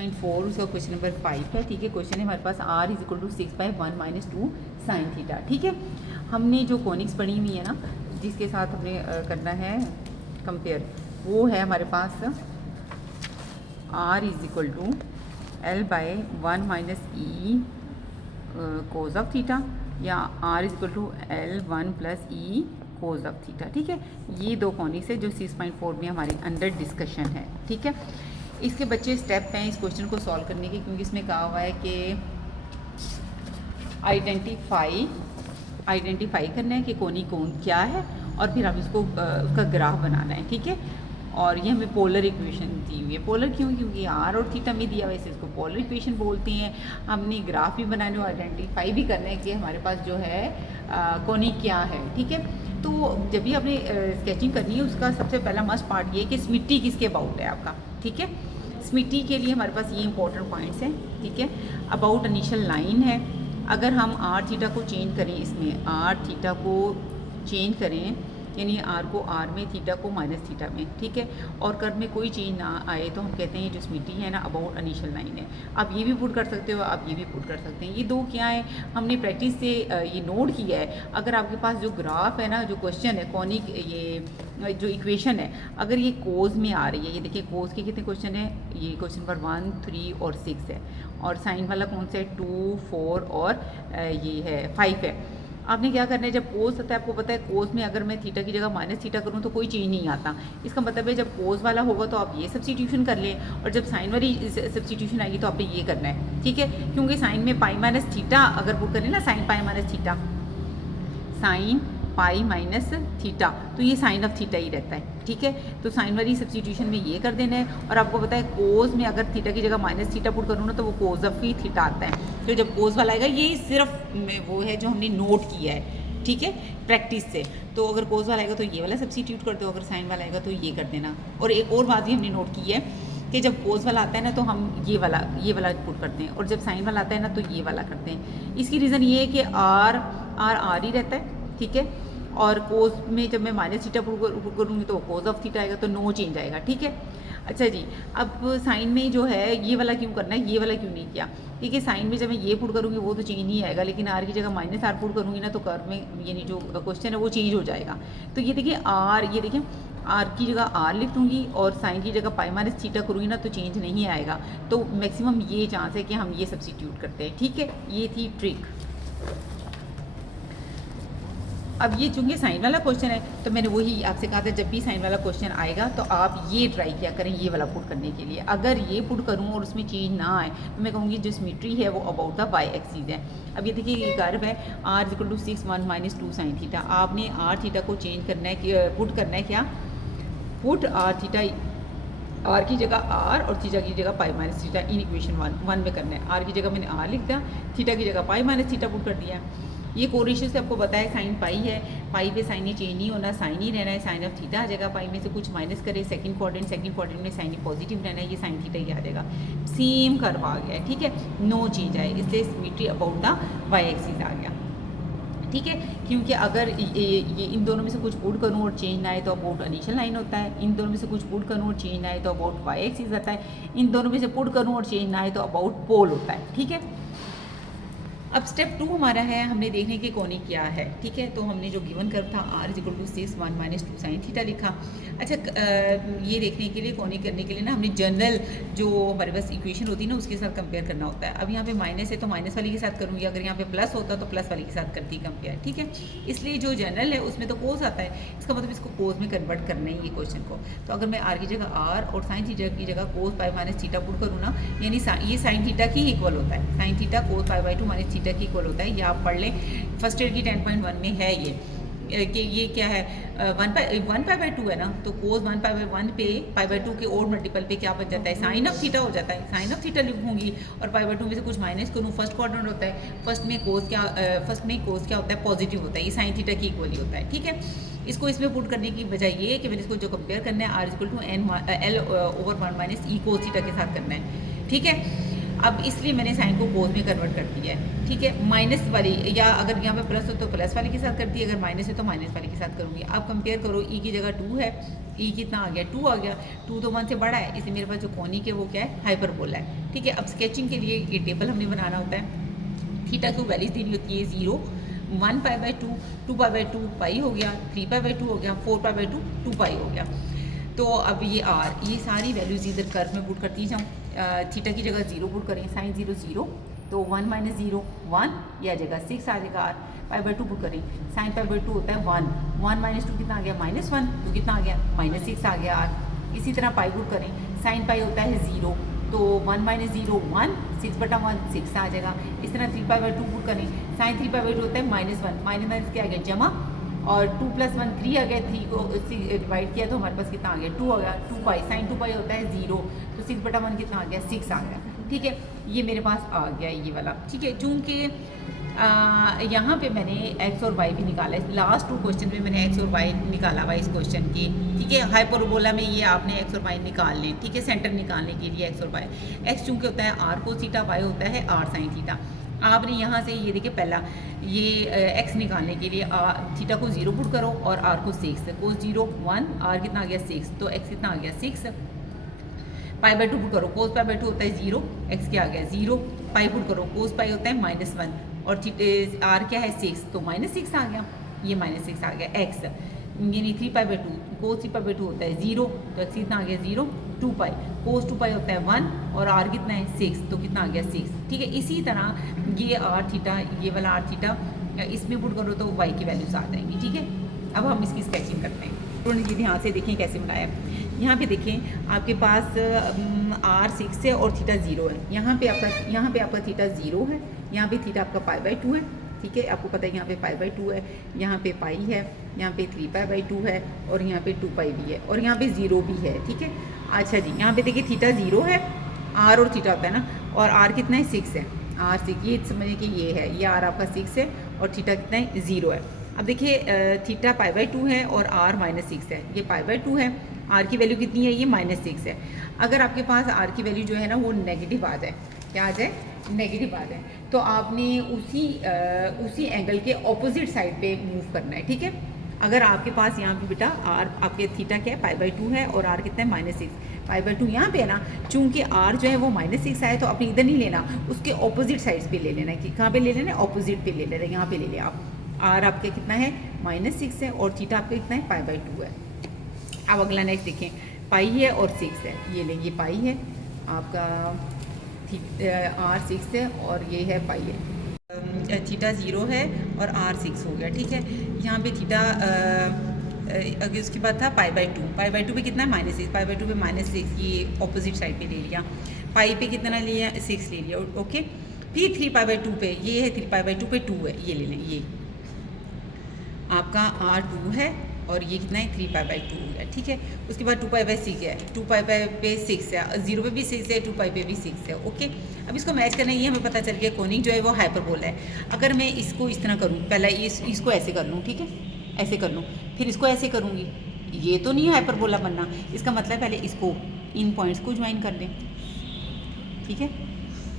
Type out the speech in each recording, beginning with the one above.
6.4 उसका question number 5 है। ठीक है, क्वेश्चन है हमारे पास r is equal to 6/1 - 2 sine theta. ठीक है, हमने जो कॉनिक्स पढ़ी हुई है ना, जिसके साथ हमने करना है कंपेयर, वो है हमारे पास r is equal to l/1 - e cos of theta, या r is equal to l1 + e cos of theta. ठीक है, ये दो कॉनिक्स है जो 6.4 में हमारे अंडर डिस्कशन है। ठीक है, इसके बच्चे स्टेप हैं इस क्वेश्चन को सॉल्व करने के, क्योंकि इसमें कहा हुआ है कि आइडेंटिफाई करना है कि कोनी कौन क्या है, और फिर हम इसको उसका ग्राफ बनाना है। ठीक है, और ये हमें पोलर इक्वेशन दी हुई है। पोलर क्यों? क्योंकि आर और थीटा में दिया हुआ है, इसको पोलर इक्वेशन बोलते हैं। हमने ग्राफ भी बनाने और आइडेंटिफाई भी करना है कि हमारे पास जो है कोनी क्या है। ठीक है, तो जब भी आपने स्केचिंग करनी है, उसका सबसे पहला मस्ट पार्ट ये है कि स्मिट्टी किसके अबाउट है आपका। ठीक है, स्मिट्टी के लिए हमारे पास ये इंपॉर्टेंट पॉइंट्स हैं। ठीक है, अबाउट इनिशियल लाइन है। अगर हम आर थीटा को चेंज करें, इसमें आर थीटा को चेंज करें, यानी आर को आर में, थीटा को माइनस थीटा में। ठीक है, और कर्व में कोई चेंज ना आए तो हम कहते हैं जो स्मिट्टी है ना, अबाउट इनिशियल लाइन है। आप ये भी पुट कर सकते हो, आप ये भी पुट कर सकते हैं। ये दो क्या है, हमने प्रैक्टिस से ये नोट किया है। अगर आपके पास जो ग्राफ है ना, जो क्वेश्चन है कॉनिक, ये जो इक्वेशन है, अगर ये कोज में आ रही है, ये देखिए कोज के कितने क्वेश्चन है, ये क्वेश्चन नंबर 1, 3 और 6 है, और साइन वाला कौन सा है, 2, 4 और ये है 5 है। आपने क्या करना है, जब कोस आता है, आपको पता है कोस में अगर मैं थीटा की जगह माइनस थीटा करूँ तो कोई चेंज नहीं आता। इसका मतलब है जब कोस वाला होगा तो आप ये सब्स्टिट्यूशन कर लें, और जब साइन वाली सब्स्टिट्यूशन आएगी तो आपने ये करना है। ठीक है, क्योंकि साइन में पाई माइनस थीटा अगर पुट करें ना, sine pi minus theta, sine pi minus theta, तो ये साइन ऑफ थीटा ही रहता है। ठीक है, तो साइन वाली सब्स्टिट्यूशन में ये कर देना है। और आपको पता है कोस में अगर थीटा की जगह माइनस थीटा पुट करूँ ना, तो वो कोस ऑफ ही थीटा आता है। तो जब कोस वाला आएगा, ये सिर्फ वो है जो हमने नोट किया है। ठीक है, प्रैक्टिस से। तो अगर कोस वाला आएगा तो ये वाला सब्स्टिट्यूट कर दो, अगर साइन वाला आएगा तो ये कर देना। और एक और बात भी हमने नोट की है कि जब कोस वाला आता है ना, तो हम ये वाला पुट करते हैं, और जब साइन वाला आता है ना, तो ये वाला करते हैं। इसकी रीज़न ये है कि आर ही रहता है। ठीक है, और कोस में जब मैं माइनस थीटा पुट करूँगी तो कोस ऑफ थीटा आएगा, तो नो चेंज आएगा। ठीक है, अच्छा जी, अब साइन में जो है ये वाला क्यों करना है, ये वाला क्यों नहीं किया? ठीक है, साइन में जब मैं ये पुट करूँगी वो तो चेंज नहीं आएगा, लेकिन आर की जगह माइनस आर पुट करूँगी ना, तो कर्व में यानी जो क्वेश्चन है वो चेंज हो जाएगा। तो ये देखिए ये देखिए आर की जगह आर लिख दूँगी, और साइन की जगह पाई माइनस थीटा करूँगी ना, तो चेंज नहीं आएगा। तो मैक्सिमम ये चांस है कि हम ये सब्स्टिट्यूट करते हैं। ठीक है, ये थी ट्रिक। अब ये चूंकि साइन वाला क्वेश्चन है, तो मैंने वही आपसे कहा था, जब भी साइन वाला क्वेश्चन आएगा तो आप ये ट्राई किया करें, ये वाला पुट करने के लिए। अगर ये पुट करूँ और उसमें चेंज ना आए, तो मैं कहूँगी जो सिमेट्री है वो अबाउट द वाई एक्सिस है। अब ये देखिए ये कर्व है, r is equal to 6/1 - 2 sine theta. आपने r थीटा को चेंज करना है, पुट करना है क्या, पुट r थीटा, आर की जगह आर और थीटा की जगह pi minus theta, in equation 1 में करना है। आर की जगह मैंने आर लिख दिया, थीटा की जगह पाई माइनस थीटा पुट कर दिया। ये कोरेशियो से आपको पता है साइन पाई है, पाई पे साइन ही चेंज नहीं होना, साइन ही रहना है। साइन ऑफ थीटा आ जाएगा, पाई में से कुछ माइनस करे, सेकंड क्वाड्रेंट में साइन पॉजिटिव रहना है, ये साइन थीटा ही आ जाएगा। सेम कर्व आ गया है। ठीक है, नो चेंज आए, इसलिए symmetry about the Y axis आ गया। ठीक है, क्योंकि अगर ये इन दोनों में से कुछ पुट करूँ और चेंज ना आए तो अबाउट इनिशियल लाइन होता है, इन दोनों में से कुछ पुट करूँ और चेंज ना आए तो अबाउट वाई एक्सिस आता है, इन दोनों में से पुट करूँ और चेंज ना आए तो अबाउट पोल होता है। ठीक है, अब स्टेप 2 हमारा है, हमने देखने की कोनी क्या है। ठीक है, तो हमने जो गिवन कर्व था r is equal to 6/1 - 2 sine theta लिखा। अच्छा, ये देखने के लिए, कोनी करने के लिए ना, हमने जनरल जो हमारे पास इक्वेशन होती है ना, उसके साथ कंपेयर करना होता है। अब यहाँ पे माइनस है तो माइनस वाली के साथ करूँगी, अगर यहाँ पे प्लस होता तो प्लस वाली के साथ करती कंपेयर। ठीक है, इसलिए जो जनरल है उसमें तो कोस आता है, इसका मतलब इसको कोस में कन्वर्ट करना है ये क्वेश्चन को। तो अगर मैं r की जगह r और साइन थीटा की जगह कोस पाई माइनस थीटा पुट करूँ ना, यानी ये साइन थीटा की इक्वल होता है, sine theta cos pi minus theta की इक्वल होता है। ये आप पढ़ लें, फर्स्ट ईयर की 10.1 में है ये कि ये क्या है, 1 पाई/2 है ना, तो कोस 1 पाई/1 पे पाई/2 के और मल्टीपल पे क्या बच जाता है, साइन ऑफ थीटा हो जाता है। साइन ऑफ थीटा लिखूंगी और पाई/2 में से कुछ माइनस करूँ, फर्स्ट क्वाड्रेंट होता है, फर्स्ट में कोस क्या होता है, पॉजिटिव होता है, ये साइन थीटा की इक्वल ही होता है। ठीक है, इसको इसमें पुट करने की वजह ये है कि मैंने इसको जो कंपेयर करना है r equal to l/1 - e cos theta के साथ करना है। ठीक है, अब इसलिए मैंने साइन को कोस में कन्वर्ट कर दिया है, ठीक है। माइनस वाली, या अगर यहाँ पे प्लस हो तो प्लस वाले के साथ करती है, अगर माइनस है तो माइनस वाले के साथ करूँगी। अब कंपेयर करो, ई की जगह 2 है, ई कितना आ गया 2 आ गया, 2 तो 1 से बड़ा है, इसलिए मेरे पास जो कोनिक है वो क्या है, हाइपरबोला है, ठीक है। अब स्केचिंग के लिए ये टेबल हमने बनाना होता है। थीटा की वैल्यूज देनी होती है 0, 1 पाई बाई 2, 2 पाई बाई 2 पाई हो गया, 3 पाई बाई 2 हो गया, 4 पाई बाई 2 2 पाई हो गया। तो अब ये आर, ये सारी वैल्यूज इधर कर्व में पुट करती जाऊँ। थीटा की जगह 0 पुट करें, साइन 0 0, तो 1 माइनस 0 1, यह जगह 6 आ जाएगा। आर पाई बाई 2 पुट करें, साइन पाई बाई 2 होता है 1, 1 माइनस 2 कितना आ गया, -1, तो कितना आ गया, -6 आ गया आर। इसी तरह पाई पुट करें, साइन पाई होता है 0, तो 1 माइनस 0 1, 6/1 6 आ जाएगा। इस तरह 3 पाई बाई 2 पुट करें, साइन 3 पाई बाई 2 होता है -1, माइनस क्या आ गया, जमा, और 2 + 1 3 आ गया, 3 को डिवाइड किया तो हमारे पास कितना आ गया, 2 आ गया। 2 पाई, साइन 2 पाई होता है 0, तो 6/1 कितना आ गया, 6 आ गया, ठीक है। ये मेरे पास आ गया ये वाला, ठीक है। चूँकि यहाँ पे मैंने x और y भी निकाला है, लास्ट 2 क्वेश्चन में मैंने x और y निकाला हुआ इस क्वेश्चन की, ठीक है। हाइपरबोला में ये आपने x और y निकाल लें, ठीक है, सेंटर निकालने के लिए x और y। x चूँकि होता है r cos थीटा, y होता है r sin थीटा। आपने यहाँ से ये देखिए, पहला ये x निकालने के लिए थीटा को 0 पुट करो और r को 6, कोस 0 1, r कितना आ गया 6, तो x कितना आ गया 6, पाई बाई 2 पुट करो, कोस पाई बाई 2 होता है 0, x क्या आ गया 0, पाई पुट करो, कोस पाई होता है -1, और r क्या है 6, तो -6 आ गया, ये -6 आ गया x, यानी 3 pi by 2, cos 3 pi by 2 होता है 0, तो x कितना आ गया 0, 2 पाई, कोस 2 पाई होता है 1, और r कितना है 6, तो कितना आ गया 6, ठीक है। इसी तरह ये r थीटा, ये वाला r थीटा इसमें पुट करो तो y की वैल्यूज आ जाएंगी, ठीक है। अब हम इसकी स्केचिंग करते हैं, थोड़ी जी ध्यान से देखें कैसे बनाया। यहाँ पे देखें, आपके पास r 6 है और थीटा 0 है। यहाँ पे आपका थीटा 0 है, यहाँ पे थीटा आपका पाई बाई 2 है, ठीक है। आपको पता है यहाँ पे पाई बाई 2 है, यहाँ पे पाई है, यहाँ पे 3 पाई बाई 2 है, और यहाँ पे 2 पाई भी है, और यहाँ पे 0 भी है, ठीक है। अच्छा जी, यहाँ पे देखिए थीटा 0 है, r और थीटा होता है ना, और r कितना है 6 है, r 6, ये समझिए कि ये है, ये r आपका 6 है और थीटा कितना है 0 है। अब देखिए थीटा पाई बाई 2 है और r -6 है, ये पाई बाई 2 है, r की वैल्यू कितनी है, ये -6 है। अगर आपके पास r की वैल्यू जो है ना वो नेगेटिव आ जाए, क्या आ जाए, नेगेटिव आ जाए, तो आपने उसी एंगल के ऑपोजिट साइड पे मूव करना है, ठीक है। अगर आपके पास यहाँ पे बेटा r, आपके थीटा क्या है, पाई बाई 2 है, और r कितना है -6, पाई बाई 2 यहाँ पे है ना, चूँकि r जो है वो -6 आए तो आपने इधर नहीं लेना, उसके ऑपोजिट साइड्स पे ले लेना है, कि कहाँ पे ले लेना है, ऑपोजिट पे ले लेना है, यहाँ पे ले लें आप। r आपके कितना है, -6 है, और थीटा आपका कितना है, पाई बाई 2 है। अब अगला नेक्स्ट देखें, पाई है और 6 है, ये लें, ये पाई है आपका, r 6 है और ये है पाई है, थीटा 0 है और r 6 हो गया, ठीक है। यहाँ पे थीटा अगर उसके बाद था पाई बाई 2, पाई बाई 2 पे कितना है, -6, पाई बाई 2 पे -6, ये ऑपोजिट साइड पे ले लिया, पाई पे कितना लिया, 6 ले लिया, ओके। फिर 3 पाई बाई 2 पे, ये है 3 पाई बाई 2 पे 2 है, ये ले लें, ये आपका r2 है, और ये कितना है 3 पाई बाई 2 है, ठीक है। उसके बाद 2 पाई बाई 6 है, 2 पाई बाई पे 6 है, 0 पे भी 6 है, 2 पाई पे भी 6 है, ओके। अब इसको मैच करना, ये हमें पता चल गया कोनिक जो है वो हाइपरबोला है। अगर मैं इसको इस तरह करूँ, पहला इसको ऐसे कर लूँ, ठीक है, ऐसे कर लूँ, फिर इसको ऐसे करूँगी, ये तो नहीं हाइपरबोला बनना, इसका मतलब पहले इसको इन पॉइंट्स को ज्वाइन कर लें, ठीक है,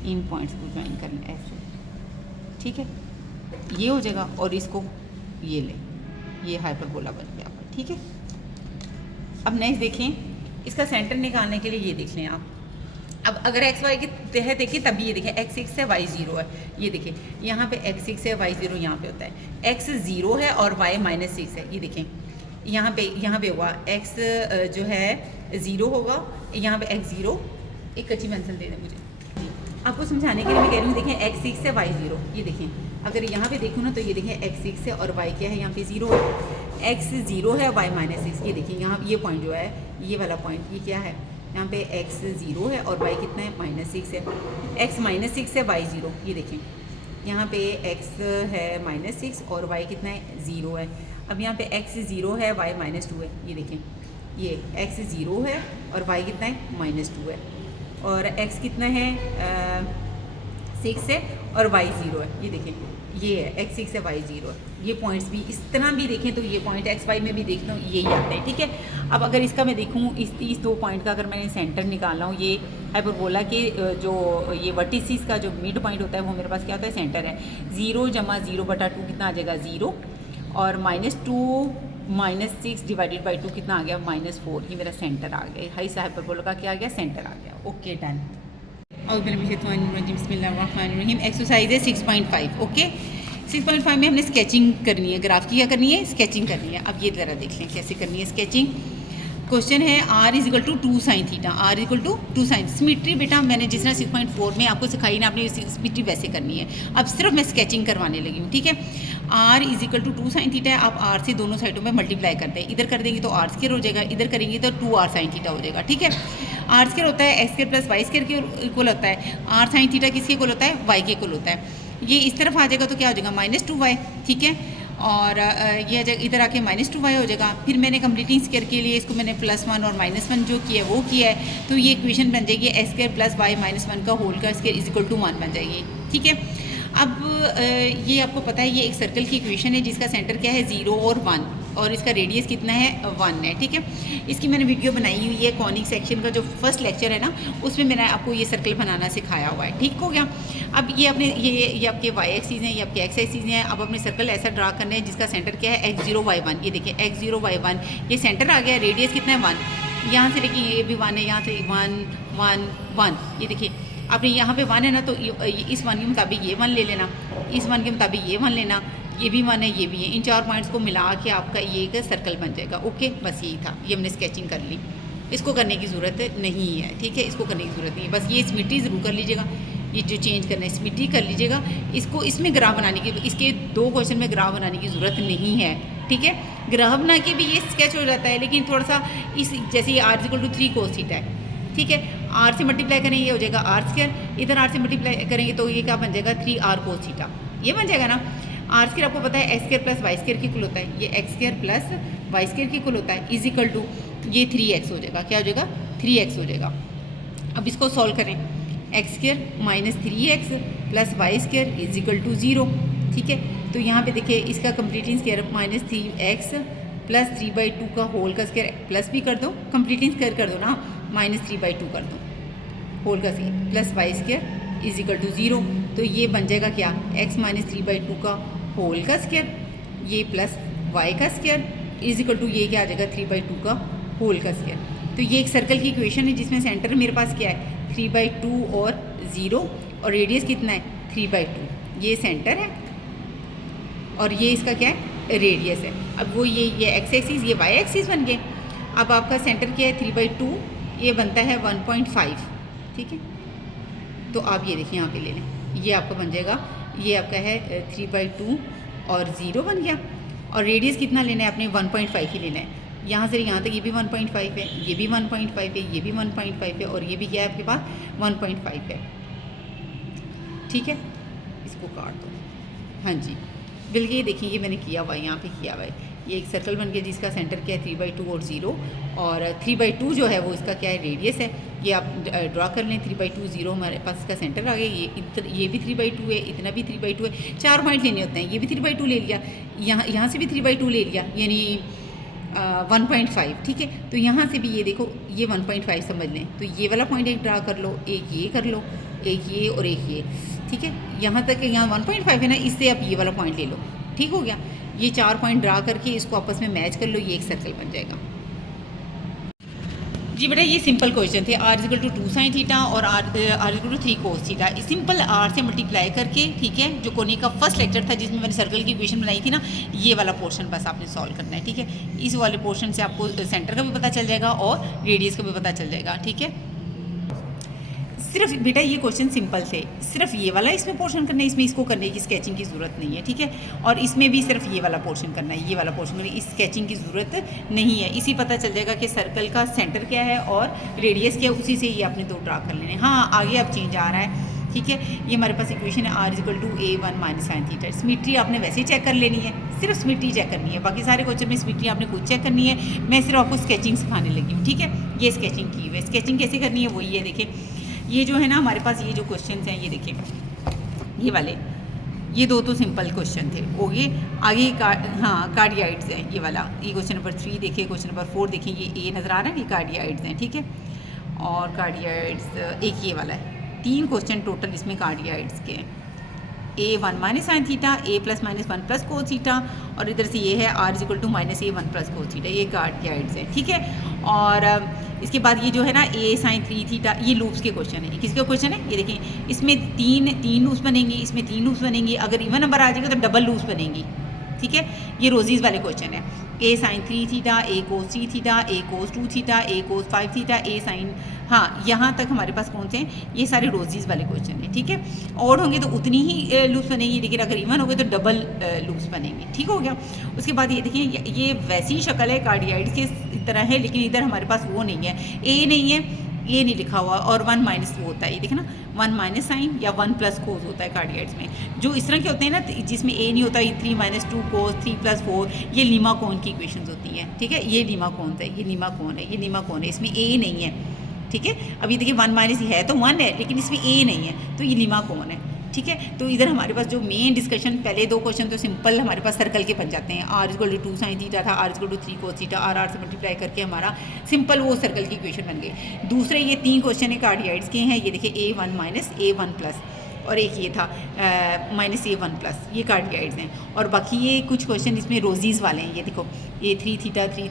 इन पॉइंट्स को ज्वाइन कर लें ऐसे, ठीक है, ये हो जाएगा, और इसको ये लें, ये हाइपरबोला बन गया, ठीक है। अब नेक्स्ट देखें, इसका सेंटर निकालने के लिए ये देख लें आप। अब अगर एक्स वाई के तहत देखिए, तभी ये देखें x 6 है y 0 है, ये देखें यहाँ पे x 6 है y 0 यहाँ पे होता है, x 0 है और y -6 है, ये देखें यहाँ पे हुआ x जो है 0 होगा, यहाँ पे x 0, एक कच्ची पेंसिल दे दें मुझे, आपको समझाने के लिए मैं कह रही हूँ। देखें x 6 है y 0, ये देखें, अगर यहाँ पे देखूँ ना तो ये देखें x 6 है और y क्या है, यहाँ पे 0 है, x 0 है y -6, ये देखें यहाँ ये पॉइंट जो है, ये वाला पॉइंट, ये क्या है, यहाँ पे x 0 है और y कितना है, -6 है, x -6 है y 0, ये देखें यहाँ पे x है -6 और y कितना है, 0 है। अब यहाँ पे x 0 है y -2 है, ये देखें, ये x 0 है और y कितना है, -2 है, और x कितना है 6 है और y 0 है। ये देखें ये है x 6 है y 0 है। ये पॉइंट्स भी इस तरह भी देखें तो ये पॉइंट x y में भी देखता हूँ यही आते हैं, ठीक है। अब अगर इसका मैं देखूँ इस दो पॉइंट का अगर मैंने सेंटर निकाला हूँ, ये हाइपरबोला के जो ये वर्टिसिस का जो मिड पॉइंट होता है वो मेरे पास क्या होता है, सेंटर है। 0 जमा 0/2 कितना आ जाएगा 0, और -2 -6 डिवाइडेड बाई 2 कितना आ गया -4। ये मेरा सेंटर आ गया, हाई हाइपरबोला का क्या आ गया, सेंटर आ गया। Okay done. और बिस्मिल्लाहिर्रहमानिर्रहीम। एक्सरसाइज है 6.5। ओके 6.5 में हमने स्केचिंग करनी है, ग्राफ की क्या करनी है, स्केचिंग करनी है। अब ये ज़रा देख लें कैसे करनी है स्केचिंग। क्वेश्चन है r = 2 sin theta, r = 2 sin। Symmetry बेटा मैंने जिस तरह 6.4 में आपको सिखाई ना, आपने सिमेट्री वैसे करनी है। अब सिर्फ मैं स्केचिंग करवाने लगी हूँ, ठीक है। r = 2 sin थीटा है। आप r से दोनों साइडों में मल्टीप्लाई करते हैं, इधर कर देंगे तो r² हो जाएगा, इधर करेंगे तो 2r sin थीटा हो जाएगा, ठीक है। r² होता है x² + y² के इक्वल होता है। r sin थीटा किसके इक्वल होता है, y के इक्वल होता है। ये इस तरफ आ जाएगा तो क्या हो जाएगा -2y, ठीक है। और ये आ जाएगा इधर आके -2y हो जाएगा। फिर मैंने कंप्लीटिंग स्क्वायर के लिए इसको मैंने +1 और -1 जो किया है वो किया है, तो ये इक्वेशन बन जाएगी x² + y -1 का होल का स्क्वायर = 1 बन जाएगी, ठीक है। अब ये आपको पता है ये एक सर्कल की इक्वेशन है जिसका सेंटर क्या है 0 और 1, और इसका रेडियस कितना है 1 है, ठीक है। इसकी मैंने वीडियो बनाई हुई है, कॉनिक सेक्शन का जो फर्स्ट लेक्चर है ना, उसमें मैंने आपको ये सर्कल बनाना सिखाया हुआ है, ठीक हो गया। अब ये अपने ये आपके y एक्सिस हैं, ये आपके x एक्सिस हैं। अब अपने सर्कल ऐसा ड्रा करना है जिसका सेंटर क्या है x0 y1। ये देखिए x0 y1 ये सेंटर आ गया, रेडियस कितना है 1। यहाँ से देखिए ये भी 1 है, यहाँ से 1 1 1। ये देखिए आपने यहाँ पे 1 है ना, तो इस 1 के मुताबिक ये 1 ले लेना, इस 1 के मुताबिक ये 1 लेना, ये भी 1 है, ये भी है। इन 4 पॉइंट्स को मिला के आपका ये एक सर्कल बन जाएगा। ओके बस यही था, ये हमने स्केचिंग कर ली। इसको करने की ज़रूरत नहीं है, ठीक है, इसको करने की ज़रूरत नहीं है। बस ये सिमेट्री ज़रूर कर लीजिएगा, ये जो चेंज करना है सिमेट्री कर लीजिएगा। इसको इसमें ग्राफ बनाने की, इसके 2 क्वेश्चन में ग्राफ बनाने की ज़रूरत नहीं है, ठीक है। ग्राफ बना के भी ये स्केच हो जाता है, लेकिन थोड़ा सा इस जैसे ये r = 3 cos थीटा है, ठीक है। r से मल्टीप्लाई करेंगे ये हो जाएगा r², इधर r से मल्टीप्लाई करेंगे तो ये क्या बन जाएगा 3r cos थीटा, ये बन जाएगा ना। r² आपको पता है x² + y² की इक्वल होता है, ये x² + y² की इक्वल होता है = ये 3x हो जाएगा, क्या हो जाएगा 3x हो जाएगा। अब इसको सॉल्व करें, x² - 3x + y² = 0, ठीक है। तो यहाँ पे देखिए इसका कंप्लीटिंग स्क्वायर -3x + 3/2 का होल का स्क्वायर, प्लस भी कर दो, कंप्लीटिंग स्क्वायर कर दो ना, -3/2 कर दो होल का स्क्वायर + y² = 0। तो ये बन जाएगा क्या x - 3/2 का होल का स्क्वायर, ये प्लस y का स्क्वायर = ये क्या आ जाएगा 3/2 का होल का स्क्वायर। तो ये एक सर्कल की इक्वेशन है जिसमें सेंटर मेरे पास क्या है 3/2 और 0, और रेडियस कितना है 3/2, ये सेंटर है और ये इसका क्या है रेडियस है। अब वो ये x एक्सिस ये y एक्सिस बन गए। अब आपका सेंटर क्या है 3/2, ये बनता है 1.5, ठीक है। तो आप ये देखिए यहाँ पे ले लें, ये आपका बन जाएगा, ये आपका है 3/2 और 0 बन गया, और रेडियस कितना लेना है आपने 1.5 ही लेना है। यहाँ से यहाँ तक ये भी 1.5 है, ये भी 1.5 है, ये भी 1.5 है, और ये भी क्या है आपके पास 1.5 है, ठीक है। इसको काट दो, हाँ जी बिल्कुल। ये देखिए ये मैंने किया हुआ है, यहाँ पे किया हुआ है। ये एक सर्कल बन गया जिसका सेंटर क्या है 3/2 और 0, और 3/2 जो है वो इसका क्या है रेडियस है। ये आप ड्रा कर लें 3/2 0 हमारे पास इसका सेंटर आ गया। ये भी 3/2 है, इतना भी 3/2 है, 4 पॉइंट लेने होते हैं। ये भी 3/2 ले लिया, यहाँ से भी 3/2 ले लिया, यानी 1.5, ठीक है। तो यहाँ से भी ये देखो ये 1.5 समझ लें, तो ये वाला पॉइंट एक ड्रा कर लो, एक ये कर लो, एक ये और एक ये, ठीक है। यहाँ तक यहाँ 1.5 है ना, इससे आप ये वाला पॉइंट ले लो, ठीक हो गया। ये 4 पॉइंट ड्रा करके इसको आपस में मैच कर लो, ये एक सर्कल बन जाएगा। जी बेटा ये सिंपल क्वेश्चन थे, r = 2 sin थीटा और r = 3 cos theta. Simple r से मल्टीप्लाई करके, ठीक है, जो कोनिक का फर्स्ट लेक्चर था जिसमें मैंने सर्कल की इक्वेशन बनाई थी ना, ये वाला पोर्शन बस आपने सॉल्व करना है, ठीक है। इस वाले पोर्शन से आपको सेंटर का भी पता चल जाएगा और रेडियस का भी पता चल जाएगा, ठीक है। सिर्फ बेटा ये क्वेश्चन सिंपल थे, सिर्फ ये वाला इसमें पोर्शन करना है, इसमें इसको करने की स्केचिंग की ज़रूरत नहीं है, ठीक है। और इसमें भी सिर्फ ये वाला पोर्शन करना है, ये वाला पोर्शन करना है, इस स्केचिंग की ज़रूरत नहीं है। इसी पता चल जाएगा कि सर्कल का सेंटर क्या है और रेडियस क्या है, उसी से ये आपने 2 ड्रा कर लेने। हाँ आगे अब चेंज आ रहा है, ठीक है। ये हमारे पास इक्वेशन है r = a1 - sin theta. Symmetry आपने वैसे ही चेक कर लेनी है, सिर्फ सिमेट्री चेक करनी है, बाकी सारे क्वेश्चन में सिमेट्री आपने खुद चेक करनी है। मैं सिर्फ आपको स्केचिंग सिखाने लगी हूँ, ठीक है। ये स्केचिंग की हुई है, स्केचिंग कैसे करनी है वही है। देखिए ये जो है ना हमारे पास ये जो क्वेश्चन हैं, ये देखिए ये वाले, ये दो तो सिंपल क्वेश्चन थे हो गए। आगे कार्डियाइड्स हैं, ये वाला, ये क्वेश्चन नंबर 3 देखिए, क्वेश्चन नंबर 4 देखिए, ये नज़र आ रहा है, ये कार्डियाइड्स हैं, ठीक है। और कार्डियाइड्स एक ये वाला है, 3 क्वेश्चन टोटल इसमें कार्डियाइड्स के हैं। A1 minus sine theta, A plus minus 1 plus cos theta, और इधर से ये है R equal to minus A1 plus cos theta, ये कार्डियाइड्स है, ठीक है। और इसके बाद ये जो है ना A साइन 3 थीटा, ये लूप्स के क्वेश्चन है। किसके क्वेश्चन है, ये देखिए, इसमें तीन लूप्स बनेंगी, इसमें 3 लूप्स बनेंगी, अगर इवन नंबर आ जाएगा तो डबल लूप्स बनेंगी, ठीक है। ये रोजीज़ वाले क्वेश्चन है। A साइन 3 थीटा, A कोस 3 थीटा, A कोस 2 थीटा, A कोस 5 थीटा, A साइन, हाँ यहाँ तक हमारे पास कौन से हैं, ये सारे रोजीज़ वाले क्वेश्चन हैं, ठीक है। और होंगे तो उतनी ही लूप्स बनेंगी, लेकिन अगर इवन हो गए तो डबल लूप्स बनेंगे, ठीक हो गया। उसके बाद ये देखिए, ये वैसी शक्ल है कार्डियाइड्स की तरह है, लेकिन इधर हमारे पास वो नहीं है, A नहीं है, ये नहीं लिखा हुआ, और 1 माइनस वो होता है, ये देखिए ना, 1 माइनस साइन या 1 प्लस कोस होता है कार्डियाइड्स में। जो इस तरह के होते हैं ना, जिसमें A नहीं होता, ये 3 माइनस 2 कोस 3 प्लस 4, ये लीमा कोन की इक्वेशंस होती हैं, ठीक है। ये लीमा कोन है, ये लीमा कोन है, ये लीमा कोन है, इसमें A नहीं है, ठीक है। अभी देखिए 1 माइनस है तो 1 है, लेकिन इसमें A नहीं है, तो ये लीमा कोन है, ठीक है। तो इधर हमारे पास जो मेन डिस्कशन, पहले 2 क्वेश्चन तो सिंपल हमारे पास सर्कल के बन जाते हैं। R equal to 2 sine theta था, R equal to 3 cos theta, R से मल्टीप्लाई करके हमारा सिंपल वो सर्कल की इक्वेशन बन गई। दूसरे ये 3 क्वेश्चन है कार्डियाइड्स के हैं, ये देखिए A1 माइनस A1 प्लस, और एक ये था माइनस A1 प्लस, ये कार्डियाइड्स हैं। और बाकी ये कुछ क्वेश्चन इसमें रोजीज़ वाले हैं, ये देखो, ये 3 थीटा 2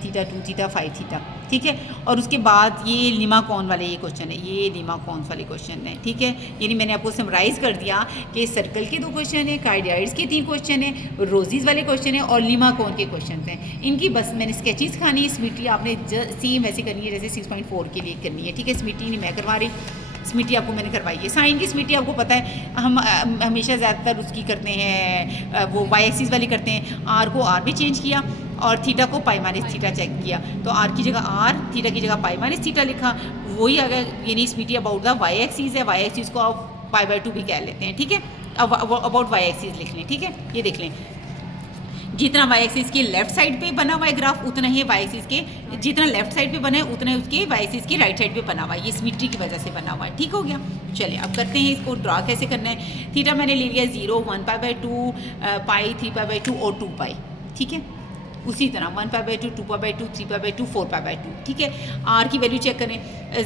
थीटा 5 थीटा, ठीक है। और उसके बाद ये लीमा कौन वाले ये क्वेश्चन है, ये लीमा कौन वाले क्वेश्चन है, ठीक है। यानी मैंने आपको समराइज़ कर दिया कि सर्कल के 2 क्वेश्चन है, कार्डियाइड्स के 3 क्वेश्चन है, रोजीज़ वाले क्वेश्चन है, और लीमा कौन के क्वेश्चन हैं। इनकी बस मैंने स्केचेस खानी है, स्मिटी आपने सेम वैसे करनी है जैसे 6.4 के लिए करनी है, ठीक है। स्मिटी नहीं मैं करवा रही, स्मिटी आपको मैंने करवाई है। साइन की स्मिटी आपको पता है, हम हमेशा ज़्यादातर उसकी करते हैं, वो वाई एक्सिस वाली करते हैं। आर को आर भी चेंज किया, और थीटा को पाई माइनस थीटा चेक किया, तो आर की जगह आर, थीटा की जगह पाई माइनस थीटा लिखा, वही अगर यानी स्मिटी अबाउट द वाई एक्सिस है, वाई एक्सिस को आप पाई/2 भी कह लेते हैं, ठीक है। अब अबाउट वाई एक्सिस लिख लें, ठीक है। ये देख लें, जितना वाई एक्सिस के लेफ्ट साइड पे बना हुआ है ग्राफ, उतना ही वाई एक्सिस के, जितना लेफ्ट साइड पे बना है उतना ही उसके वाई एक्सिस के राइट साइड पे बना हुआ है। ये सिमेट्री की वजह से बना हुआ है, ठीक हो गया। चलिए अब करते हैं इसको ड्रा कैसे करना है। थीटा मैंने ले लिया 0, 1 पाई/2, पाई 3 पाई/2 और 2 पाई, ठीक है। उसी तरह 1 पाई/2, 2 पाई/2, 3 पाई/2, 4 पाई/2, ठीक है। आर की वैल्यू चेक करें,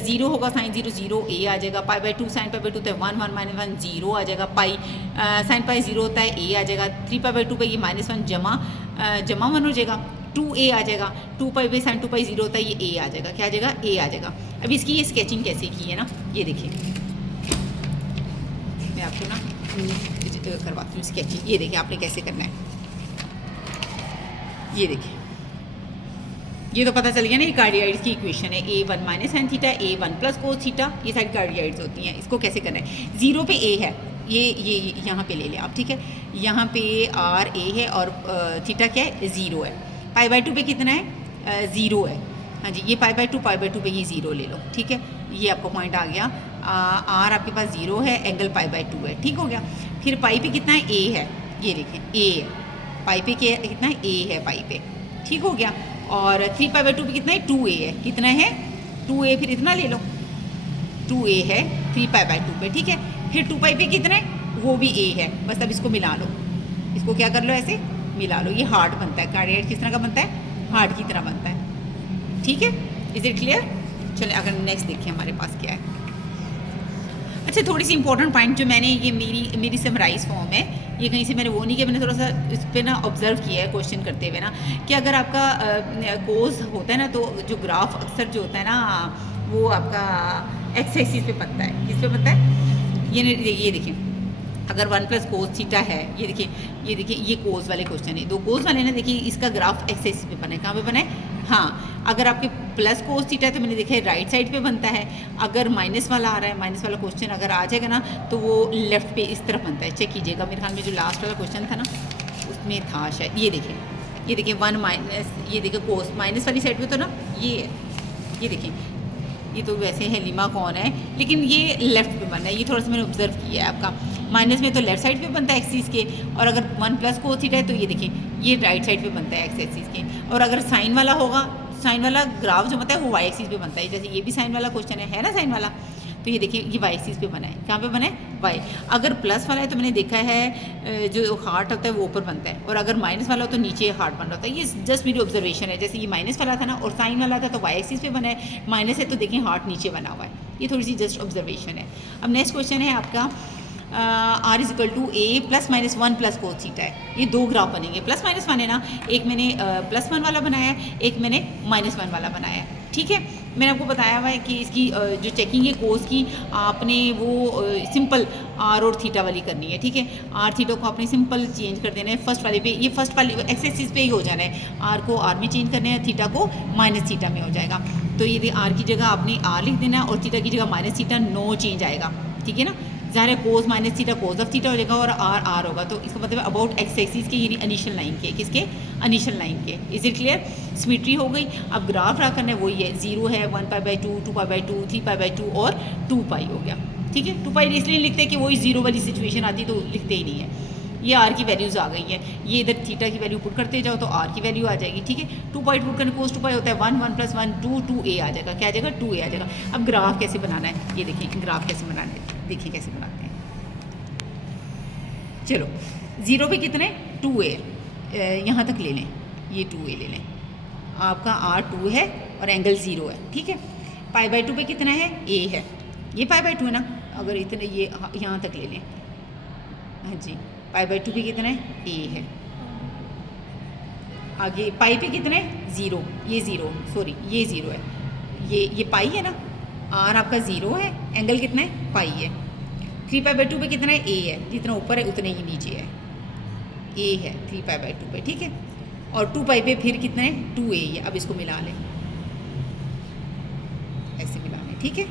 0 होगा साइन 0 0, ए आ जाएगा। पाई/2 साइन पाई/2 तो 1 1 माइनस 1 0 आ जाएगा। पाई साइन पाई 0 होता है, ए आ जाएगा। 3 पाई/2 पे ये -1 जमा 1 हो जाएगा, 2a आ जाएगा। 2 पाई पे साइन 2 पाई 0 होता है, ये a आ जाएगा। क्या आ जाएगा? a आ जाएगा। अब इसकी ये स्केचिंग कैसे की है ना, ये देखिए, मैं आपको ना करवाती हूँ स्केचिंग। ये देखिए आपने कैसे करना है, ये देखिए, ये तो पता चल गया ना, ये कार्डियाइड्स की इक्वेशन है। a1 minus sine theta, a1 plus cos theta, ये सारी कार्डियाइड्स होती हैं। इसको कैसे करना है? 0 पे a है, ये यहाँ पे ले लें आप, ठीक है। यहाँ पे r a है और थीटा क्या है? 0 है। पाई/2 पे कितना है? 0 है। हाँ जी, ये पाई/2 पे ये 0 ले लो, ठीक है। ये आपको पॉइंट आ गया। r आपके पास 0 है, एंगल पाई/2 है, ठीक हो गया। फिर पाई पे कितना है? a है, ये देखें a है। पाई पे क्या कितना है? a है पाई पे, ठीक हो गया। और 3 पाई/2 पे कितना है? 2a है। कितना है? 2a। फिर इतना ले लो, 2a है 3 पाई/2 पे, ठीक है। फिर 2 पाई पे कितना है? वो भी a है। बस अब इसको मिला लो, इसको क्या कर लो, ऐसे मिला लो। ये हार्ट बनता है। कार्डियाइड किस तरह का बनता है? हार्ट की तरह बनता है, ठीक है। Is it clear? चलिए अगर नेक्स्ट देखिए हमारे पास क्या है। अच्छा, थोड़ी सी इंपॉर्टेंट पॉइंट जो मैंने, ये मेरी समराइज फॉर्म है, ये कहीं से मैंने वो नहीं किया, मैंने थोड़ा सा इस पर ना ऑब्जर्व किया है क्वेश्चन करते हुए ना, कि अगर आपका कोर्स होता है ना, तो जो ग्राफ अक्सर जो होता है ना, वो आपका एक्स एक्सिस पे बनता है। किस पे बनता है? ये देखिए, अगर 1 प्लस कोस थीटा है, ये देखिए, ये कोस वाले क्वेश्चन है। 2 कोस वाले ना, देखिए इसका ग्राफ एक्स एक्सिस पे बना है। कहाँ पे बना है? हाँ, अगर आपके प्लस कोस थीटा है तो मैंने देखा है राइट साइड पे बनता है। अगर माइनस वाला आ रहा है, माइनस वाला क्वेश्चन अगर आ जाएगा ना, तो वो लेफ्ट पे इस तरफ बनता है। चेक कीजिएगा, मेरे ख्याल में जो लास्ट वाला क्वेश्चन था ना, उसमें था शायद। ये देखिए 1 माइनस, ये देखिए कोस माइनस वाली साइड पे तो ना ये है, ये देखिए, ये तो वैसे है लीमा कौन है, लेकिन ये लेफ्ट पे बनना है। ये थोड़ा सा मैंने ऑब्जर्व किया है आपका। माइनस में तो लेफ्ट साइड पे बनता है एक्सिस के, और अगर 1 प्लस कोस थीटा है तो ये देखिए, ये राइट साइड पे बनता है एक्स एक्सिस के। और अगर साइन वाला होगा, साइन वाला ग्राफ जो बनता है वो वाई एक्सिस पे बनता है। जैसे ये भी साइन वाला क्वेश्चन है ना, साइन वाला, तो ये देखिए ये वाई एक्सिस पे बना है, कहाँ पे बना है वाई। अगर प्लस वाला है तो मैंने देखा है जो हार्ट होता है वो ऊपर बनता है, और अगर माइनस वाला हो तो नीचे हार्ट बन रहा होता है। ये जस्ट मेरी ऑब्जर्वेशन है, जैसे ये माइनस वाला था ना और साइन वाला था तो वाई एक्सिस पे बना है, माइनस है तो देखें हार्ट नीचे बना हुआ है। ये थोड़ी सी जस्ट ऑब्जर्वेशन है। अब नेक्स्ट क्वेश्चन है आपका R is equal to A plus minus 1 plus cos theta है। ये दो ग्राफ बनेंगे, प्लस माइनस 1 है ना, एक मैंने प्लस 1 वाला बनाया है, एक मैंने माइनस 1 वाला बनाया है, ठीक है। मैंने आपको बताया हुआ है कि इसकी जो चेकिंग है कोस की, आपने वो सिंपल आर और थीटा वाली करनी है, ठीक है। आर थीटा को आपने सिंपल चेंज कर देना है फर्स्ट वाले पे, ये फर्स्ट वाले एक्स एक्सिस पे ही हो जाना है। आर को आर में चेंज करना है, थीटा को माइनस थीटा में हो जाएगा। तो ये आर की जगह आपने आर लिख देना और थीटा की जगह माइनस थीटा, नो चेंज आएगा, ठीक है ना। ज़ाहिर है कोस minus theta cos of theta हो जाएगा और आर आर होगा। तो इसका मतलब अबाउट एक्स एक्सिस के, यानी इनिशियल लाइन के, किसके इनिशियल लाइन के। Is it clear? सिमेट्री हो गई। अब ग्राफ ड्रा करना है, वही है, 0 है, 1π/2, 2π/2, 3π/2 और 2π हो गया, ठीक है। 2π इसलिए लिखते हैं कि वही 0 वाली सिचुएशन आती तो लिखते ही नहीं है। ये आर की वैल्यूज़ आ गई है, ये इधर थीटा की वैल्यू पुट करते जाओ तो आर की वैल्यू आ जाएगी, ठीक है। 2π पुट करने कोस 2π होता है 1, 1 + 1 2, 2a आ जाएगा, क्या आ जाएगा 2a आ जाएगा। अब ग्राफ कैसे बनाना है, ये देखिए ग्राफ कैसे बनाना है, देखिए कैसे बनाते हैं। चलो 0 पे कितने 2a, यहाँ तक ले लें, ये 2a ले लें, आपका r 2 है और एंगल 0 है, ठीक है। π/2 पे कितना है a है, ये π/2 है ना, अगर इतने ये यहाँ तक ले लें, हाँ जी, π/2 पे कितना है a है। आगे पाई पे कितना है 0, ये 0, सॉरी ये 0 है, ये पाई है ना, r आपका 0 है, एंगल कितना है पाई है। 3π/2 पे कितना है a है, जितना ऊपर है उतने ही नीचे है, a है 3π/2 पे, ठीक है। और 2π पे फिर कितना है 2a है। अब इसको मिला लें, ऐसे मिला लें, ठीक है।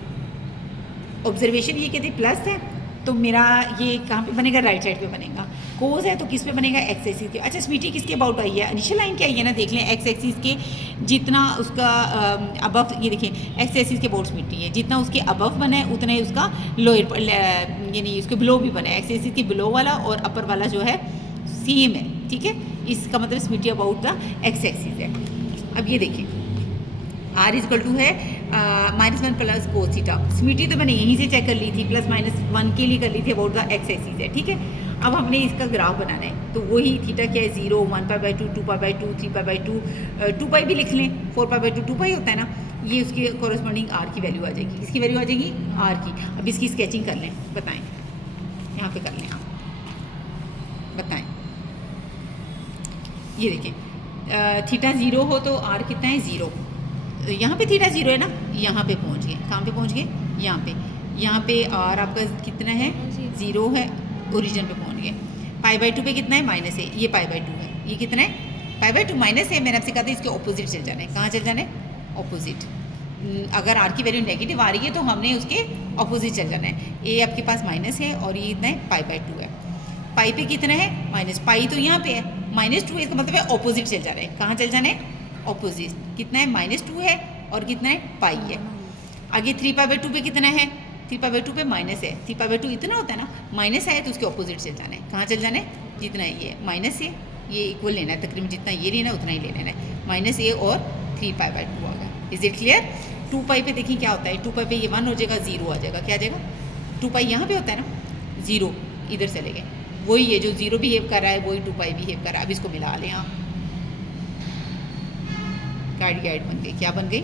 ऑब्जर्वेशन ये कहते प्लस है तो मेरा ये कहाँ पे बनेगा, राइट साइड पे बनेगा। कोस है तो किस पे बनेगा, एक्स एक्सिस के। अच्छा स्मीटी किसके अबाउट आई है, इनिशियल लाइन क्या आई है ना, देख लें एक्स एक्सिस के जितना उसका अबव, ये देखिए एक्स एक्सिस के अबाउट स्मीटी है, जितना उसके अबव बना है उतना ही उसका लोअर यानी उसके बिलो भी बना है। एक्स एक्सिस के बिलो वाला और अपर वाला जो है सेम है, ठीक है। इसका मतलब स्मीटी अबाउट द एक्स एक्सिस है। अब ये देखिए आर इज इक्वल टू है -1 प्लस कोस थीटा। स्मीटी तो मैंने यहीं से चेक कर ली थी, +-1 के लिए कर ली थी, अबाउट द एक्स एक्सिस है, ठीक है। अब हमने इसका ग्राफ बनाना है, तो वही थीटा क्या है 0, 1π/2, 2π/2, 3π/2, 2π भी लिख लें, 4π/2 2π होता है ना। ये उसके कॉरस्पॉन्डिंग आर की वैल्यू आ जाएगी, किसकी वैल्यू आ जाएगी आर की। अब इसकी स्केचिंग कर लें, बताएं, यहाँ पे कर लें आप, बताएं। ये देखें थीटा 0 हो तो आर कितना है 0, यहाँ पे थीटा 0 है ना, यहाँ पे पहुँच गए, कहाँ पे पहुँच गए, यहाँ पे आर आपका कितना है 0 है, ओरिजिन पे पहुँच गए। π/2 पे कितना है माइनस है, ये π/2 है, ये कितना है π/2 माइनस है। मैंने आपसे कहा था इसके ऑपोजिट चल जाना है, कहाँ चल जाना है ऑपोजिट। अगर आर की वैल्यू नेगेटिव आ रही है तो हमने उसके ऑपोजिट चल जाना है। ए आपके पास माइनस है और ये इतना है π/2 है। पाई पे कितना है माइनस, पाई तो यहाँ पे है, -2 इसका मतलब है ऑपोजिट चल जाना है, कहाँ चल जाना है ऑपोजिट। कितना है -2 है और कितना है पाई है। आगे 3π/2 पे कितना है, 3π/2 पे माइनस है, 3π/2 इतना होता है ना, माइनस है तो उसके ऑपोजिट चल जाना है, कहाँ चल जाना है जितना है ये माइनस है, ये इक्वल लेना है, तकरीबन जितना ये लेना है उतना ही ले लेना है, -a और 3π/2 होगा। Is it clear? 2π पे देखिए क्या होता है, 2π पे ये 1 हो जाएगा, 0 आ जाएगा, क्या आ जाएगा 2π यहाँ पे होता है ना, 0 इधर चले गए, वही है जो 0 बिहेव कर रहा है वही 2π बिहेव कर रहा है। अब इसको मिला लें आप, गाइड बन गई, क्या बन गई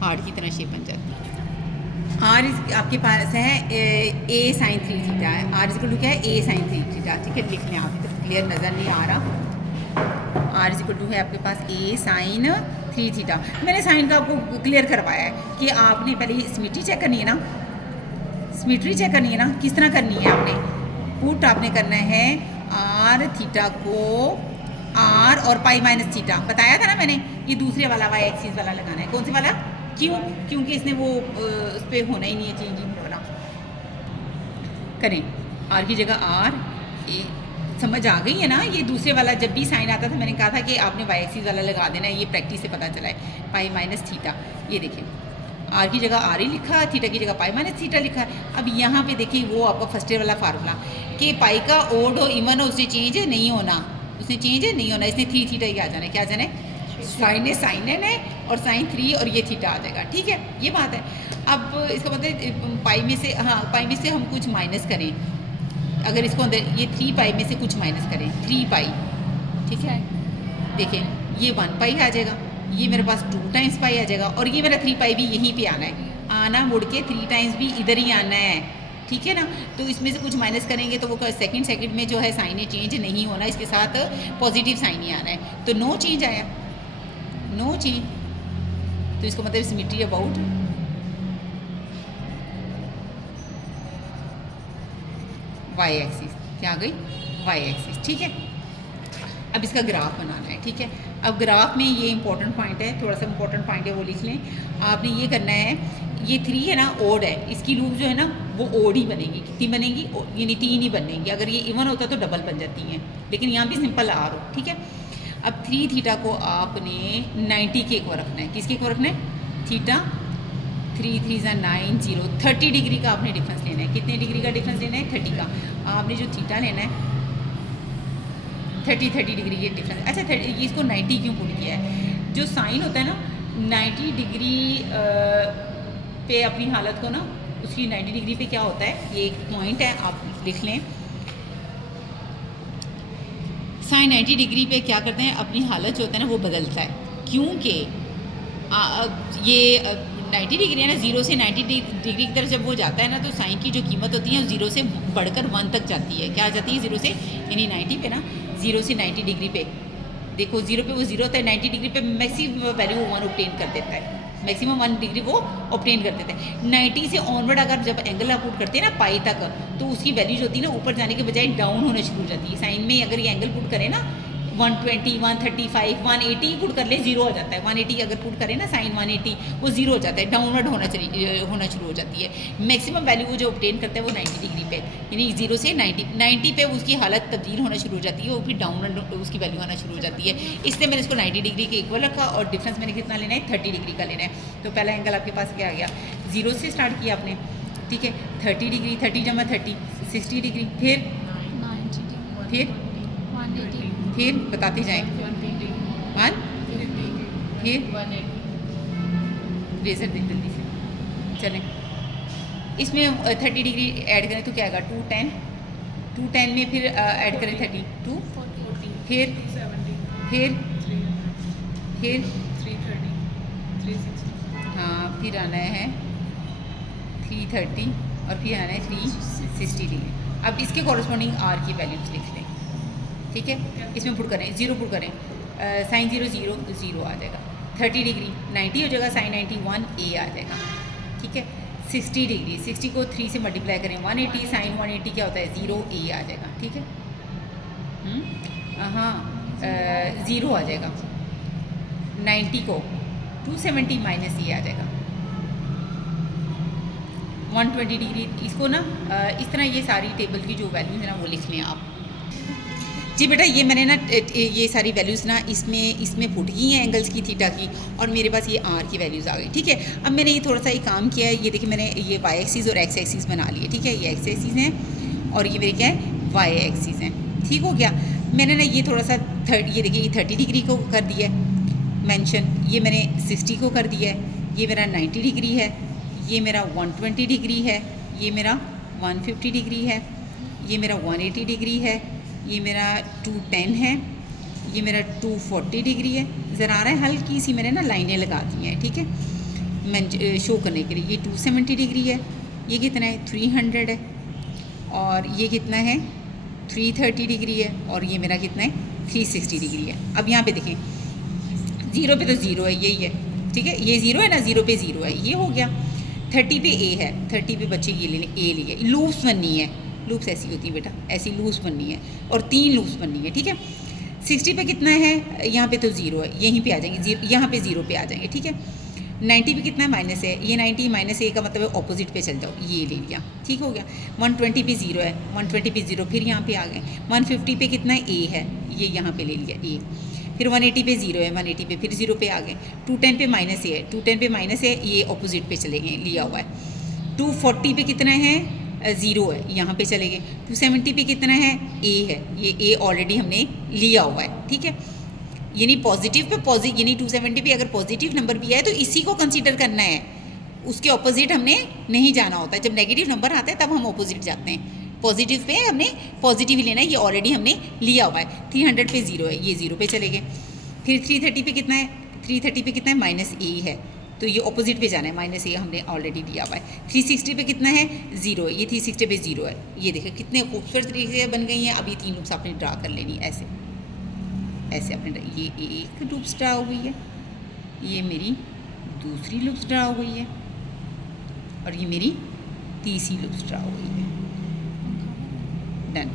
हार्ट की तरह शेप बन जाती है। आर आपके पास है a sin 3 थीटा है, आर इज इक्वल टू क्या है a sin 3 थीटा, ठीक है। लिख लें आप, इधर क्लियर नज़र नहीं आ रहा। आर इज इक्वल टू है आपके पास a sin 3 थीटा। मैंने साइन का आपको क्लियर करवाया है कि आपने पहले सिमेट्री चेक करनी है ना, सिमेट्री चेक करनी है ना, किस तरह करनी है आपने, पुट आपने करना है आर थीटा को आर और पाई माइनस थीटा, बताया था ना मैंने। ये दूसरे वाला वाई एक्सिस वाला लगाना है, कौन से वाला, क्यों, क्योंकि इसने वो उस पर होना ही नहीं है, चेंजिंग वाला करें। आर की जगह आर ए, समझ आ गई है ना। ये दूसरे वाला जब भी साइन आता था मैंने कहा था कि आपने वाई एक्सिस वाला लगा देना है, ये प्रैक्टिस से पता चला है। पाई माइनस थीटा, ये देखिए आर की जगह आर ही लिखा, थीटा की जगह पाई माइनस थीटा लिखा। अब यहाँ पे देखिए वो आपका फर्स्ट ईयर वाला फार्मूला कि पाई का ओड हो इवन हो, उससे चेंज नहीं होना, उसने चेंज नहीं होना, इसने 3 थीटा ही आ जाना है, क्या आ जाना है साइन है साइन एन है और साइन 3 और ये थीटा आ जाएगा, ठीक है, ये बात है। अब इसका मतलब पाई में से, हाँ पाई में से हम कुछ माइनस करें, अगर इसको अंदर ये 3 पाई में से कुछ माइनस करें 3 पाई, ठीक है, देखें ये 1 पाई आ जाएगा, ये मेरे पास 2 टाइम्स पाई आ जाएगा और ये मेरा 3 पाई भी यहीं पे आना है, आना मुड़ के 3 टाइम्स भी इधर ही आना है, ठीक है ना। तो इसमें से कुछ माइनस करेंगे तो वो सेकंड में जो है साइन चेंज नहीं होना, इसके साथ पॉजिटिव साइन ही आना है, तो नो चेंज आया, नो चेंज, तो इसको मतलब सिमेट्री अबाउट वाई एक्सिस, क्या आ गई वाई एक्सिस, ठीक है। अब इसका ग्राफ बनाना है, ठीक है। अब ग्राफ में ये इंपॉर्टेंट पॉइंट है, थोड़ा सा इंपॉर्टेंट पॉइंट है वो लिख लें। आपने ये करना है, ये 3 है ना ओड है, इसकी लूप जो है ना वो ओड ही बनेगी, कितनी बनेगी यानी 3 ही बनेगी, अगर ये इवन होता तो डबल बन जाती हैं, लेकिन यहाँ भी सिंपल आर हो, ठीक है। अब 3 थीटा को आपने 90 के को रखना है, किसके को रखना है, थीटा 3 3 9 0 30 डिग्री का आपने डिफरेंस लेना है, कितने डिग्री का डिफरेंस लेना है 30 का, आपने जो थीटा लेना है 30 डिग्री के डिफरेंस। अच्छा 30 इसको 90 क्यों पुट किया है, जो साइन होता है ना 90 डिग्री पे अपनी हालत को ना, उसकी 90 डिग्री पे क्या होता है, ये एक पॉइंट है आप लिख लें, साइन 90 डिग्री पे क्या करते हैं, अपनी हालत जो होता है ना वो बदलता है, क्योंकि ये 90 डिग्री है ना, 0 से 90 डिग्री की तरफ जब वो जाता है ना, तो साइन की जो कीमत होती है 0 से बढ़कर 1 तक जाती है, क्या जाती है 0 से, यानी 90 पे ना 0 से 90 डिग्री पे देखो 0 पे वो 0 होता है, 90 डिग्री पे मैक्सिमम वैल्यू 1 ऑब्टेन कर देता है, मैक्सिमम 1 डिग्री वो ऑब्टेन कर देता है। 90 से ऑनवर्ड अगर जब एंगल आप पुट करते हैं ना पाई तक, तो उसकी वैल्यू जो होती है ना ऊपर जाने के बजाय डाउन होना शुरू हो जाती है। साइन में अगर ये एंगल पुट करें ना 120 135 180 पुट कर ले 0 हो जाता है, 180 अगर पुट करें ना साइन 180 वो 0 हो जाता है, डाउनवर्ड होना शुरू हो जाती है। मैक्सिमम वैल्यू वो जो ऑब्टेन करता है वो 90 डिग्री पे, यानी 0 से 90 पे उसकी हालत तब्दील होना शुरू हो जाती है, वो फिर डाउनवर्ड उसकी वैल्यू आना शुरू हो जाती है। इसलिए मैंने इसको 90 डिग्री के इक्वल रखा और डिफरेंस मैंने कितना लेना है 30 डिग्री का लेना है। तो पहला एंगल आपके पास क्या आ गया, 0 से स्टार्ट किया आपने, ठीक है, 30 डिग्री 30 जमा 30 60 डिग्री, फिर बताते जाएं 1 फिर रेजर दें जल्दी से, चलें इसमें 30 डिग्री ऐड करें तो क्या आएगा 210 में फिर ऐड करें 32 फिर हाँ फिर आना है 330 और फिर आना है 360 डिग्री। अब इसके कॉरस्पॉन्डिंग आर की वैल्यूज लिख लें, ठीक है, इसमें पुट करें 0 पुट करें, साइन 0 0 0 आ जाएगा, 30 डिग्री 90 हो जाएगा, साइन 91 ए आ जाएगा, ठीक है। 60 डिग्री 60 को 3 से मल्टीप्लाई करें 180, साइन 180 क्या होता है 0 ए आ जाएगा, ठीक है, हाँ 0 आ जाएगा। 90 को 270 माइनस ए आ जाएगा, 120 डिग्री, इसको ना इस तरह ये सारी टेबल की जो वैल्यूज है ना वो लिख लें आप। जी बेटा ये मैंने ना ये सारी वैल्यूज़ ना इसमें पुट की हैं एंगल्स की थीटा की, और मेरे पास ये आर की वैल्यूज़ आ गई, ठीक है। अब मैंने ये थोड़ा सा एक काम किया है, ये देखिए मैंने ये वाई एक्सिस और एक्स एक्सिस बना लिए, ठीक है, ये एक्स एक्सिस हैं और ये मेरे क्या है वाई एक्सिस हैं, ठीक हो गया। मैंने ना ये थोड़ा सा ये देखिए ये 30 डिग्री को कर दिया है मेंशन, ये मैंने 60 को कर दिया है, ये मेरा 90 डिग्री है, ये मेरा 120 डिग्री है, ये मेरा 150 डिग्री है, ये मेरा 180 डिग्री है, ये मेरा 210 है, ये मेरा 240 डिग्री है। ज़रा आ रहा है हल्की सी मैंने ना लाइनें लगा दी हैं, ठीक है, मैं शो करने के लिए। ये 270 डिग्री है, ये कितना है 300 है, और ये कितना है 330 डिग्री है, और ये मेरा कितना है 360 डिग्री है। अब यहाँ पे देखें 0 पे तो 0 है, यही है, ठीक है, ये 0 है ना, 0 पे 0 है, ये हो गया। 30 पे ए है, 30 पे बच्चे ये ले लें, ए लिए, लूप्स बननी है, लूप्स ऐसी होती है बेटा, ऐसी लूप्स बननी है, और 3 लूप्स बननी है, ठीक है। 60 पे कितना है, यहाँ पे तो 0 है, यहीं पे आ जाएंगे, यहाँ पे 0 पे आ जाएंगे, ठीक है। 90 पे कितना है माइनस है, ये 90 माइनस ए का मतलब है ऑपोजिट पे चल जाओ, ये ले लिया, ठीक हो गया। 120 पे 0 है, 120 पे 0 फिर यहाँ पे आ गए। 150 पे कितना है ए है, ये यहाँ पे ले लिया ए, फिर 180 पे 0 है, 180 पे फिर 0 पे आ गए। 210 पे माइनस ए है, 210 पे माइनस है, ये ऑपोजिट पे चले गए, लिया हुआ है। 240 पे कितना है 0 है, यहाँ पे चले गए। 270 पे कितना है ए है, ये ए ऑलरेडी हमने लिया हुआ है, ठीक है। यानी पॉजिटिव पे पॉजिटिव, यानी 270 पे अगर पॉजिटिव नंबर भी है तो इसी को कंसीडर करना है, उसके ऑपोजिट हमने नहीं जाना होता है। जब नेगेटिव नंबर आता है तब हम ऑपोजिट जाते हैं। पॉजिटिव पे हमने पॉजिटिव ही लेना है, ये ऑलरेडी हमने लिया हुआ है। 300 पे 0 है, ये 0 पे चले गए। फिर 330 पे कितना है, 330 पे कितना है, माइनस ए है, तो ये ऑपोजिट पे जाना है, माइनस ए हमने ऑलरेडी लिया हुआ है। 360 पे कितना है, 0 है, ये 360 पे 0 है। ये देखिए कितने खूबसूरत तरीके से बन गई हैं। अब ये 3 लूप्स आपने ड्रा कर लेनी है, ऐसे ऐसे आपने, ये एक लूप्स ड्रा हो गई है, ये मेरी दूसरी लूप्स ड्रा हो गई है, और ये मेरी तीसरी लूप्स ड्रा हो गई है। डन।